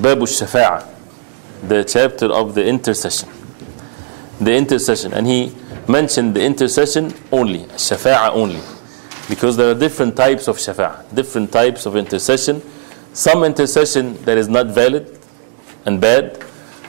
Babu Shafa'a, the chapter of the intercession. The intercession. And he mentioned the intercession only, Shafa'a only. Because there are different types of Shafa'a, different types of intercession. Some intercession that is not valid and bad,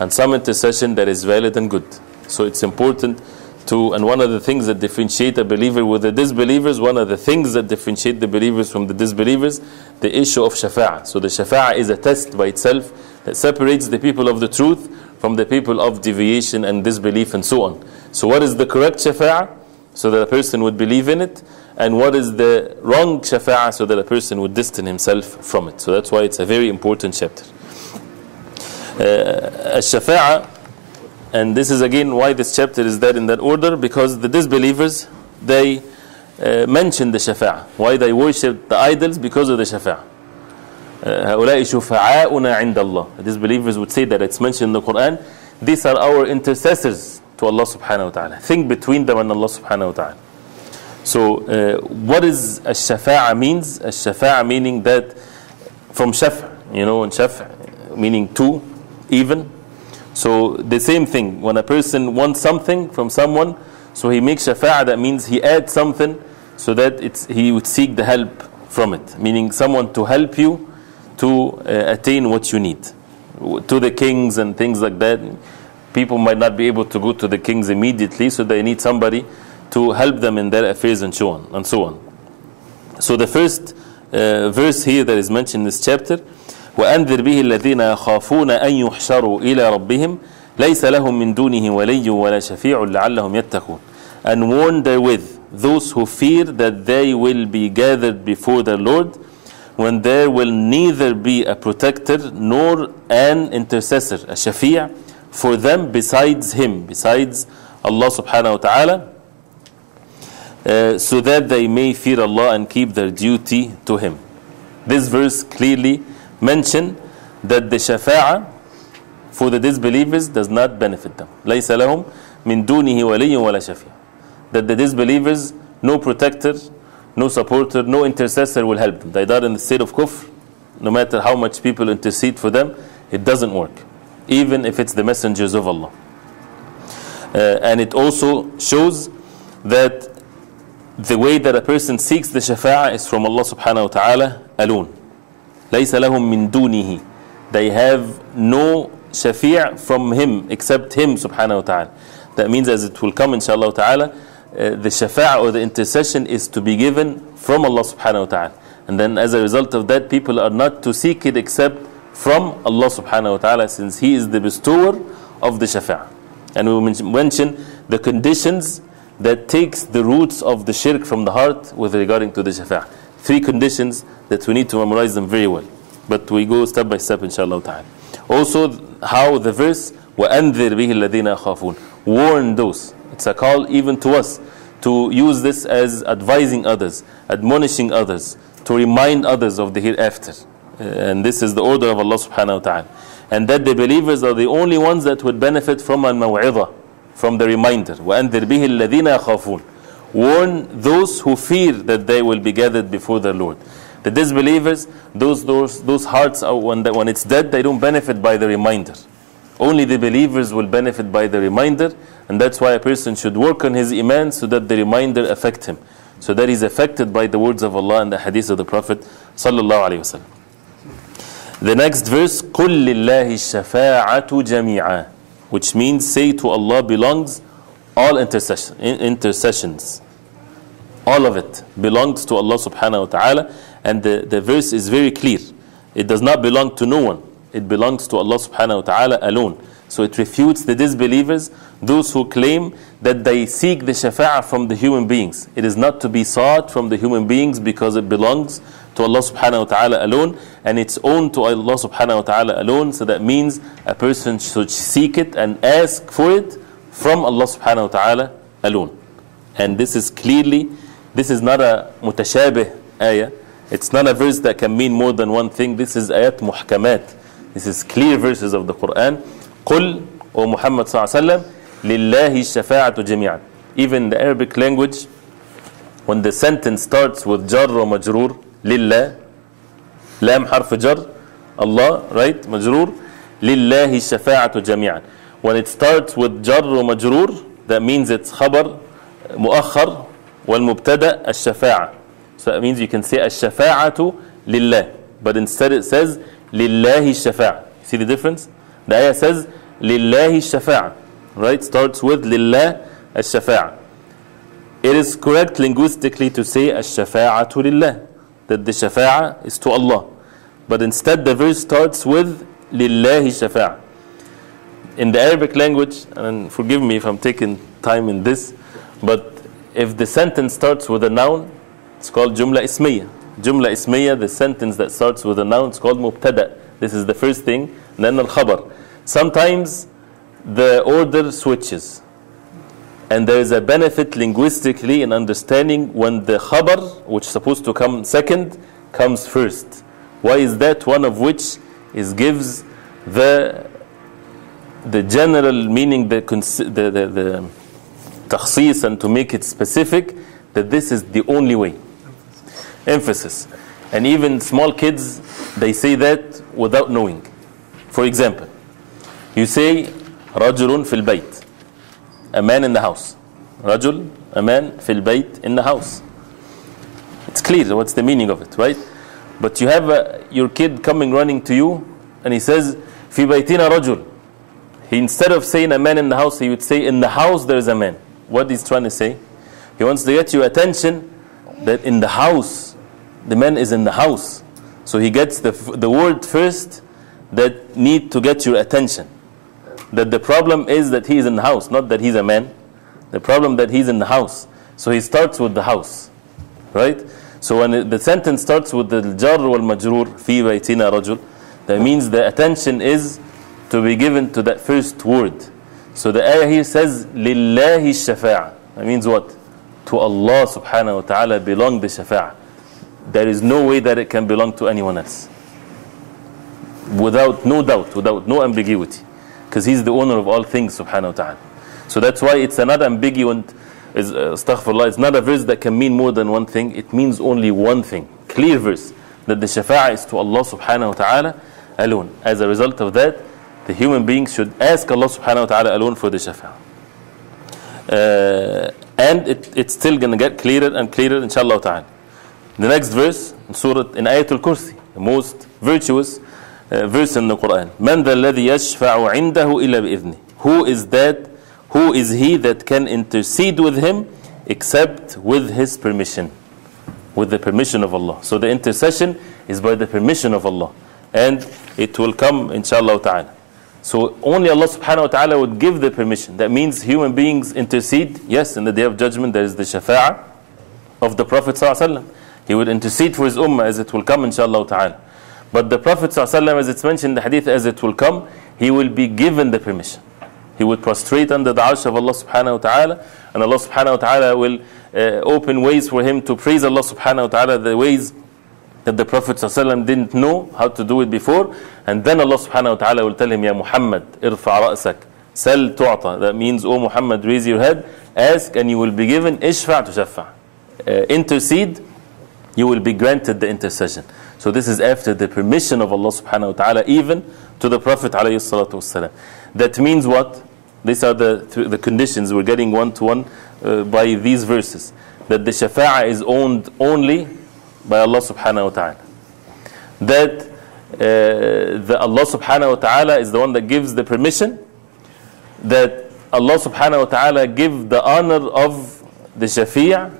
and some intercession that is valid and good. So it's important to, and one of the things that differentiate a believer with the disbelievers, one of the things that differentiate the believers from the disbelievers, the issue of Shafa'a. So the Shafa'a is a test by itself that separates the people of the truth from the people of deviation and disbelief and so on. So what is the correct Shafa'a? So that a person would believe in it. And what is the wrong Shafa'a? So that a person would distance himself from it. So that's why it's a very important chapter. Shafa'a, and this is again why this chapter is there in that order, because the disbelievers, they mention the Shafa'a. Why they worship the idols? Because of the Shafa'a. هؤلاء شفعاؤنا عند الله. The disbelievers would say that it's mentioned in the Quran. These are our intercessors to Allah subhanahu wa ta'ala. Think between them and Allah subhanahu wa ta'ala. So what is a Shafa'a means? A Shafa'a meaning that from Shaf', and Shaf' meaning two, even. So the same thing, when a person wants something from someone, so he makes Shafa'a, that means he adds something so that he would seek the help from it. Meaning someone to help you to attain what you need. To the kings and things like that. People might not be able to go to the kings immediately, so they need somebody to help them in their affairs and so on. And so on. So the first verse here that is mentioned in this chapter, وأنذر به الذين يخافون أن يحشروا إلى ربهم ليس لهم من دونه ولي ولا شفيع لعلهم يتقون. And warn therewith those who fear that they will be gathered before their Lord, when there will neither be a protector nor an intercessor, a shafi' for them besides him, besides Allah subhanahu wa ta'ala, so that they may fear Allah and keep their duty to him. This verse clearly mention that the shafa'a for the disbelievers does not benefit them. لَيْسَ لَهُمْ مِن دُونِهِ وَلِيٌّ وَلَا شَفِيعٌ. That the disbelievers, no protector, no supporter, no intercessor will help them. They die in the state of kufr. No matter how much people intercede for them, it doesn't work. Even if it's the messengers of Allah. And it also shows that the way that a person seeks the shafa'a is from Allah subhanahu wa ta'ala alone. لَيْسَ لَهُم مِّن دُونِهِ. They have no shafi' from him except him subhanahu wa ta'ala. That means, as it will come inshallah ta'ala, the shafa' or the intercession is to be given from Allah subhanahu wa ta'ala. And then as a result of that, people are not to seek it except from Allah subhanahu wa ta'ala, since he is the bestower of the shafa'. And we will mention the conditions that takes the roots of the shirk from the heart with regarding to the shafa'. 3 conditions that we need to memorize them very well. But we go step by step inshallah ta'ala. Also how the verse وَأَنذِرْ بِهِ الَّذِينَ يَخَافُونَ, warn those. It's a call even to us to use this as advising others, admonishing others, to remind others of the hereafter. And this is the order of Allah subhanahu wa ta'ala. And that the believers are the only ones that would benefit from al-maw'idha, from the reminder. وَأَنذِرْ بِهِ الَّذِينَ يَخَافُونَ. Warn those who fear that they will be gathered before their Lord. The disbelievers, those hearts, are when it's dead, they don't benefit by the reminder. Only the believers will benefit by the reminder, and that's why a person should work on his iman so that the reminder affect him, so that he's affected by the words of Allah and the hadith of the Prophet sallallahu alaihi wasallam. The next verse, قُلْ لِلَّهِ الشَّفَاعَةُ جَمِيعًا, which means say to Allah belongs all intercessions. All of it belongs to Allah subhanahu wa ta'ala, and the verse is very clear. It does not belong to no one. It belongs to Allah subhanahu wa ta'ala alone. So it refutes the disbelievers, those who claim that they seek the shafa'a from the human beings. It is not to be sought from the human beings because it belongs to Allah subhanahu wa ta'ala alone, and it's owned to Allah subhanahu wa ta'ala alone. So that means a person should seek it and ask for it from Allah subhanahu wa ta'ala alone. And this is clearly, this is not a mutashabih ayah. It's not a verse that can mean more than one thing. This is ayat muhkamat. This is clear verses of the Quran. قُلْ, O Muhammad sallallahu alayhi wa sallam, لِلَّهِ الشَّفَاعَةُ جَمِيعًا. Even in the Arabic language, when the sentence starts with jar or majroor, لِلَّهِ, lam harf jar, Allah, right? مجرور. لله الشفاعة جميعا. When it starts with jar ومجرور, that means it's خبر مؤخر والمبتدأ الشفاعة. So that means you can say الشفاعة لله, but instead it says لله الشفاعة. See the difference? The ayah says لله الشفاعة, right? Starts with لله الشفاعة. It is correct linguistically to say الشفاعة لله, that the shafa'a is to Allah. But instead the verse starts with لله الشفاعة. In the Arabic language, and forgive me if I'm taking time in this, but if the sentence starts with a noun, it's called jumla ismiya. Jumla ismiya, the sentence that starts with a noun, it's called mubtada. This is the first thing, and then al-khabar. Sometimes the order switches. And there is a benefit linguistically in understanding when the khabar, which is supposed to come second, comes first. Why is that? One of which is gives the general meaning, the takhsis, and to make it specific, that this is the only way. Emphasis. And even small kids, they say that without knowing. For example, you say رجل في البيت, a man in the house. رجل, a man, في البيت, in the house. It's clear what's the meaning of it, right? But you have your kid coming running to you, and he says في بيتنا رجل. He, instead of saying a man in the house, he would say in the house there is a man. What he's trying to say? He wants to get your attention that in the house, the man is in the house. So he gets the word first that need to get your attention. That the problem is that he is in the house, not that he's a man. The problem that he's in the house. So he starts with the house, right? So when the sentence starts with the jar wal majroor, fi baytina rajul, that means the attention is to be given to that first word. So the ayah here says lillahi shafa'a. That means what? To Allah subhanahu wa ta'ala belong the shafa'a. There is no way that it can belong to anyone else. Without no doubt, without no ambiguity. Because he's the owner of all things subhanahu wa ta'ala. So that's why it's another ambiguous, astaghfirullah, it's not a verse that can mean more than one thing. It means only one thing. Clear verse. That the shafa'a is to Allah subhanahu wa ta'ala alone. As a result of that, the human beings should ask Allah subhanahu wa ta'ala alone for the shafa'a. And it's still going to get clearer and clearer, inshallah ta'ala. The next verse in Ayatul Kursi, the most virtuous verse in the Quran. Man dha alladhi yashfa'u 'indahu illa bi'idhnih. Who is he that can intercede with him except with his permission? With the permission of Allah. So the intercession is by the permission of Allah. And it will come, inshallah ta'ala. So only Allah subhanahu wa ta'ala would give the permission. That means human beings intercede. Yes, in the Day of Judgment there is the shafa'a of the Prophet sallallahu alaihi wasallam. He would intercede for his ummah as it will come, inshallah ta'ala. But the Prophet sallallahu alaihi wasallam, as it's mentioned in the hadith, as it will come, he will be given the permission. He would prostrate under the arsh of Allah subhanahu wa ta'ala, and Allah subhanahu wa ta'ala will open ways for him to praise Allah subhanahu wa ta'ala, the ways that the Prophet ﷺ didn't know how to do it before. And then Allah subhanahu wa ta'ala will tell him, Ya Muhammad, irfa' ra'sak, sal tu'ta. That means, O Muhammad, raise your head, ask, and you will be given, ishfa' tushaffa. Intercede, you will be granted the intercession. So this is after the permission of Allah subhanahu wa ta'ala, even to the Prophet alayhi salatu wasalam. That means what? These are the conditions. We're getting one to one by these verses. That the shafa'a is owned only by Allah subhanahu wa ta'ala. That the Allah subhanahu wa ta'ala is the one that gives the permission. That Allah subhanahu wa ta'ala give the honor of the shafi'a,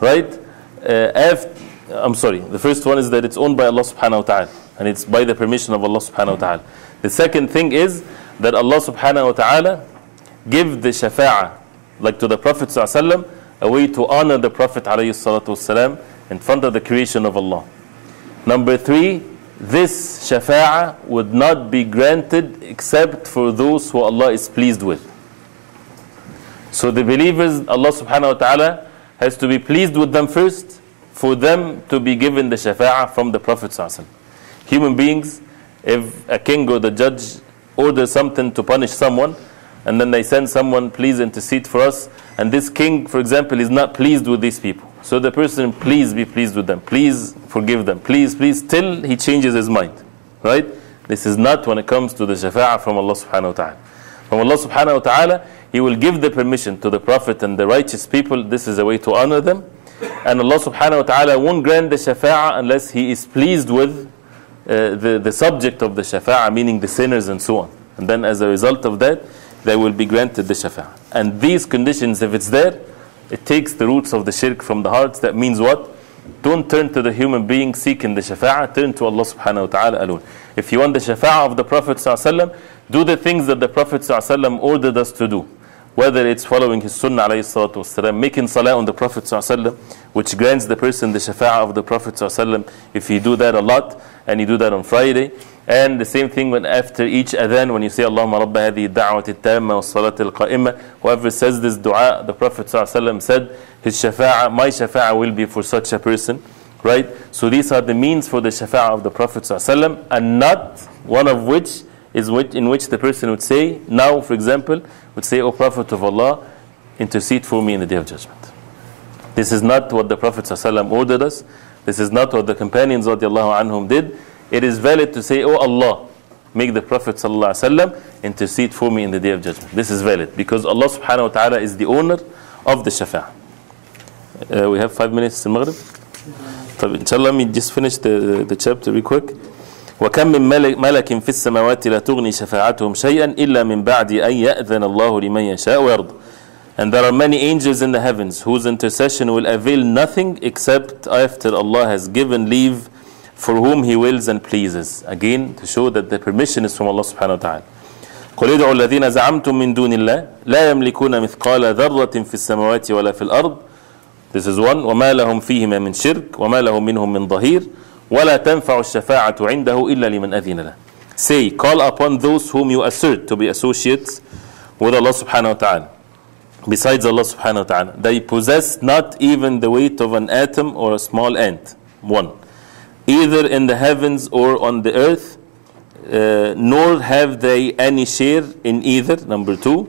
right? The first one is that it's owned by Allah subhanahu wa ta'ala, and it's by the permission of Allah subhanahu wa ta'ala. The second thing is that Allah subhanahu wa ta'ala give the shafa'a, like to the Prophet sallallahu alaihi wasallam, a way to honor the Prophet alayhi salatu wasalam in front of the creation of Allah. Number 3, this shafa'a would not be granted except for those who Allah is pleased with. So the believers, Allah subhanahu wa ta'ala has to be pleased with them first for them to be given the shafa'a from the Prophet sallallahu alaihi wasallam. Human beings, if a king or the judge orders something to punish someone, and then they send someone, please intercede for us, and this king, for example, is not pleased with these people. So the person, please be pleased with them, please forgive them, please, till he changes his mind. right? This is not when it comes to the shafa'ah from Allah subhanahu wa ta'ala. From Allah subhanahu wa ta'ala, He will give the permission to the Prophet and the righteous people. This is a way to honor them. And Allah subhanahu wa ta'ala won't grant the shafa'ah unless He is pleased with the subject of the shafa'ah, meaning the sinners and so on. And then as a result of that, they will be granted the shafa'ah. And these conditions, if it's there, it takes the roots of the shirk from the hearts. That means what? Don't turn to the human being seeking the shafa'ah, turn to Allah subhanahu wa ta'ala alone. If you want the shafa'ah of the Prophet sallallahu alaihi wasallam, do the things that the Prophet sallallahu alaihi wasallam ordered us to do. Whether it's following his sunnah alayhi salatu wasalam, making salah on the Prophet sallallahu alaihi wasallam, which grants the person the shafa'ah of the Prophet sallallahu alaihi wasallam, if you do that a lot, and you do that on Friday. And the same thing when after each adhan, when you say Allahumma rabba hadhihi ad-da'wati at-tamma was-salati al-qa'imah, whoever says this dua, the Prophet sallallahu alaihi wasallam said, his shafa'ah, my shafa'ah will be for such a person, right? So these are the means for the shafa'ah of the Prophet sallallahu alaihi wasallam, and not one of which is in which the person would say, now for example, would say, O Prophet of Allah, intercede for me in the Day of Judgment. This is not what the Prophet sallallahu alaihi wasallam ordered us. This is not what the companions radiallahu anhum did. It is valid to say, Oh Allah, make the Prophet sallallahu alaihi wasallam intercede for me in the Day of Judgment. This is valid because Allah subhanahu wa ta'ala is the owner of the shafa'ah. We have 5 minutes in Maghrib. Inshallah, let me just finish the chapter real quick. وَكَمْ مِنْ مَلَكٍ فِي السَّمَاوَاتِ لَا تُغْنِي شَفَاعَتُهُمْ شَيْئًا إِلَّا مِنْ بَعْدِ أَنْ يَأْذَنَ اللَّهُ لِمَنْ يَشَاءُ وَيَرْضَى. And there are many angels in the heavens whose intercession will avail nothing except after Allah has given leave for whom He wills and pleases. Again, to show that the permission is from Allah subhanahu wa ta'ala. قُلِ ادْعُوا الَّذِينَ زَعَمْتُم مِّن دُونِ اللَّهِ لَا يَمْلِكُونَ مِثْقَالَ ذَرَّةٍ فِي السَّمَاوَاتِ وَلَا فِي الْأَرْضِ. This is one. وَمَا لَهُمْ فِيهِمَا مِنْ شِرْكٍ وَمَا لَهُم مِّنْهُم مِّنْ ظَهِيرٍ وَلَا تَنْفَعُ الشَّفَاعَةُ عِنْدَهُ إِلَّا لِمَنْ أَذِنَ لَهُ. Say, call upon those whom you assert to be associates with Allah subhanahu wa ta'ala, besides Allah subhanahu wa ta'ala. They possess not even the weight of an atom or a small ant. One. Either in the heavens or on the earth, nor have they any share in either. Number 2.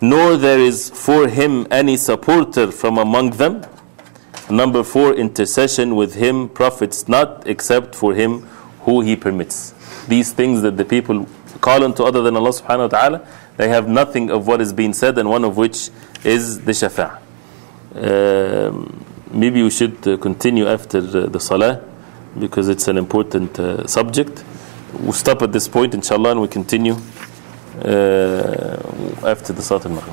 Nor there is for him any supporter from among them. Number 4, intercession with him profits not except for him who he permits. These things that the people call unto other than Allah subhanahu wa ta'ala, they have nothing of what is being said, and one of which is the shafa'ah. Maybe we should continue after the salah, because it's an important subject. We'll stop at this point inshallah, and we continue after the salat al-maghrib.